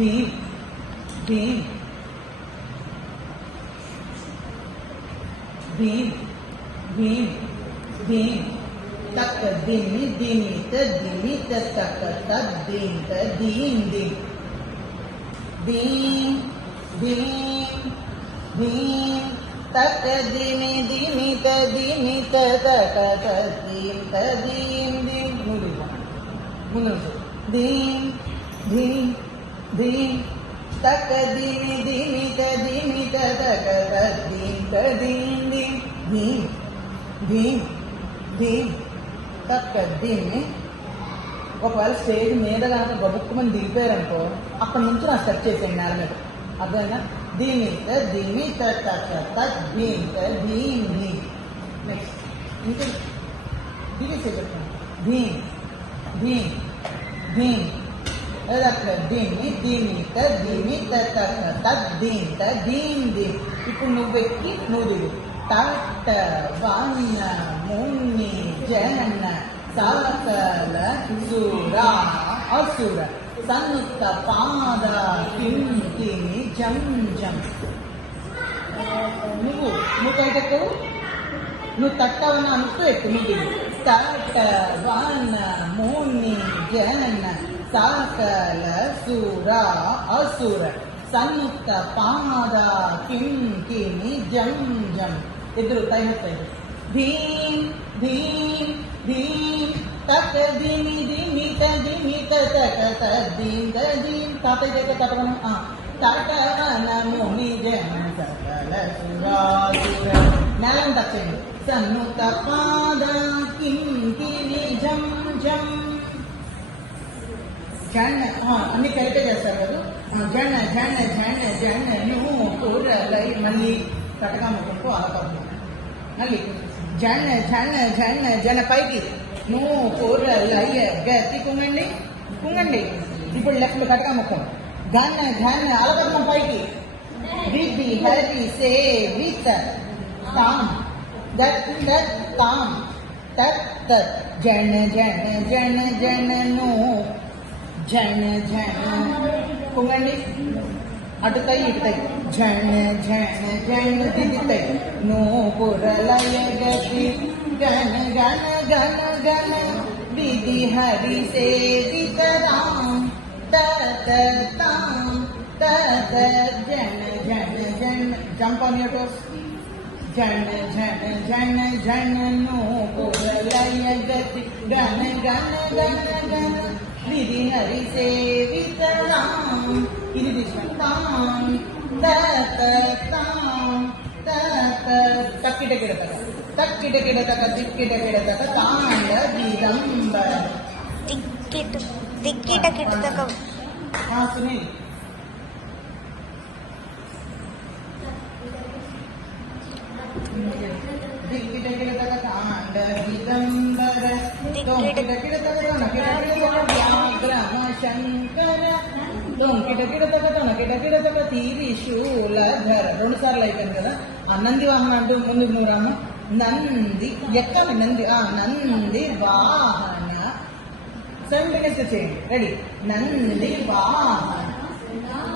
Beam, beam, beam, beam, beam. Tak dimi dimi ta tak tak dim ta dim dim. Beam, beam, beam. Tak dimi dimi ta tak tak dim ta dim dim. Mundu. Dim, dim. Dim, tak dimi ta tak tak dim ta dim dim. Dim, dim, dim, tak dimi. ఒకవేళ stage మీద కనుక గబుక్కుమని దిగిపోయారనుకో అక్కడి నుంచి నా step చేసేయండి నేల మీద అర్థమైనా దీని దీని నెక్స్ట్ ఇంకా దిగేసే చెప్తాను దీని దీని దీని అక్కడ దీని దీని ఇప్పుడు నువ్వు ఎక్కి నువ్వు దిగు తట్ట వన్న మున్ని జన సాకల సుర అసుర సన్నుత పాద కింతిని జం జం నువ్వు పైకెక్కవు నువ్వు తట్టవన్న అనుకో ఎక్కు నువ్వు తట్ట వన్న ముని జన సాకల సుర అసుర సన్నుత పాద కింకిని జం జం ఇద్దరు తైన ధీం ధీం ధీం తక దిమి తక దీం దీం తాతయ్య తటవనం తటవన ముని జన సకల సురాసుర నేలను తచ్చండి సన్నుత పాద కింకిని జం జం జన అన్ని కరెక్టే చేస్తారు కదా జన జన జన జన నువ్వు కూరలై మళ్ళీ కటగా ముఖంకు అలకము మళ్ళీ జన జన జన జన పైకి నువ్వు కూరలై గతి కుంగండి ఇప్పుడు లెఫ్ట్ కటగా ముఖం ఘన ఘన అలకము పైకి విధి హరి సే విత తాం దట్ తాం తత్ తత్ జన జన జన జన నువ్వు జన జన కుంగండి అటుతాయి ఇటుతాయి జన జన జన దిగుతాయి నూపురలయ గతి గన గన గన గన విధి హరి సేవితరాం తత తాం తత జన జన జన జంప్ ఆన్ యువర్ టోస్ జన జన జన జన నూపురలయ గతి గన గన గన గన విధి హరి సేవితరాం ఇది తీసుకుంటాం తక్కిట గిడతక దిక్కిట గిడతక తాండ దిదంబర తిక్కిట గిడతక సునీల్ దిక్కిట గిడతక తాండ దిదంబర తొంకిట గిడతక వ్యాగ్రమ శంకర కిటకిడతక తీరిశూలధర 2 సార్లు అయిపోయింది కదా నంది వాహన అంటూ ముందుకు నువ్వు రాము నంది ఎక్కాలి నంది నంది వాహన 7 minutes చేయండి రెడీ నంది వాహన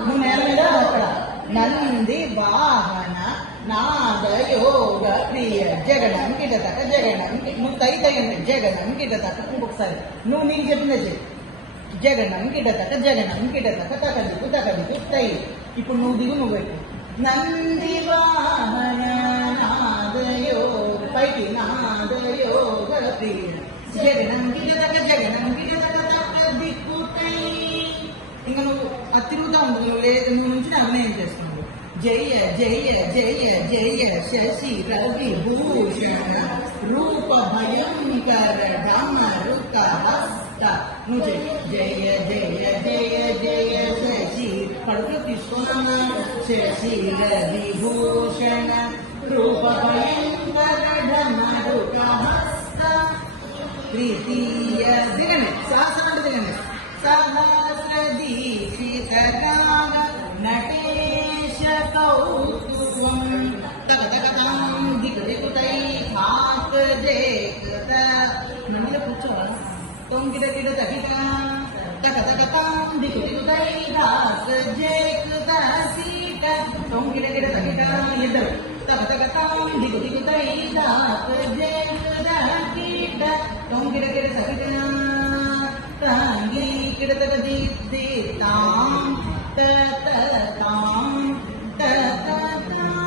నువ్వు నేల మీద అక్కడ నంది వాహన నాదయోగ ప్రియ జగనం కిటతక జగనం నువ్వు తయ్యండి జగనం కిటతక ఇంకొకసారి నువ్వు నీకు చెప్పిందే చెయ్యి జగనం కిటతక తకదికు తై ఇప్పుడు నువ్వు దిగు నువ్వు పెట్టు నంది వాహన నాదయోగ పైకి నాదయోగ ప్రియ జగనం కిటతక తకదికు తై ఇంకా నువ్వు అది తిరుగుతా ఉంటుంది నువ్వు నుంచి అభినయం చేస్తున్నావు జయ జయ జయ జయ శశి రవి భూషణ రూప భయంకర ఢమరుక హస్త నువ్వు జయ జయ జయ జయ శశి పడుకు తీసుకున్నా శశి రవి భూషణ రూప భయంకర ఢమరుక హస్త తృతీయ దిగండి సహస్రాలు దిగండి సహస్ర దీక్షిత నటేశ కౌతుకం తగతగతాం దిగదిగుతై హాక్ దేకత మీద కూర్చోవా తొంగిడ గిడ తగిట తక తక తాం దిగు దిగు దై దాస్ జేక్ దాసీట తొంగిడ గిడ తగిట ఇద్దరు తక తక తాం దిగు దిగు దై దాస్ జేక్ దాసీట తొంగిడ గిడ తగిట తాంగి గిడ తక ది ది తాం త త తాం త త తాం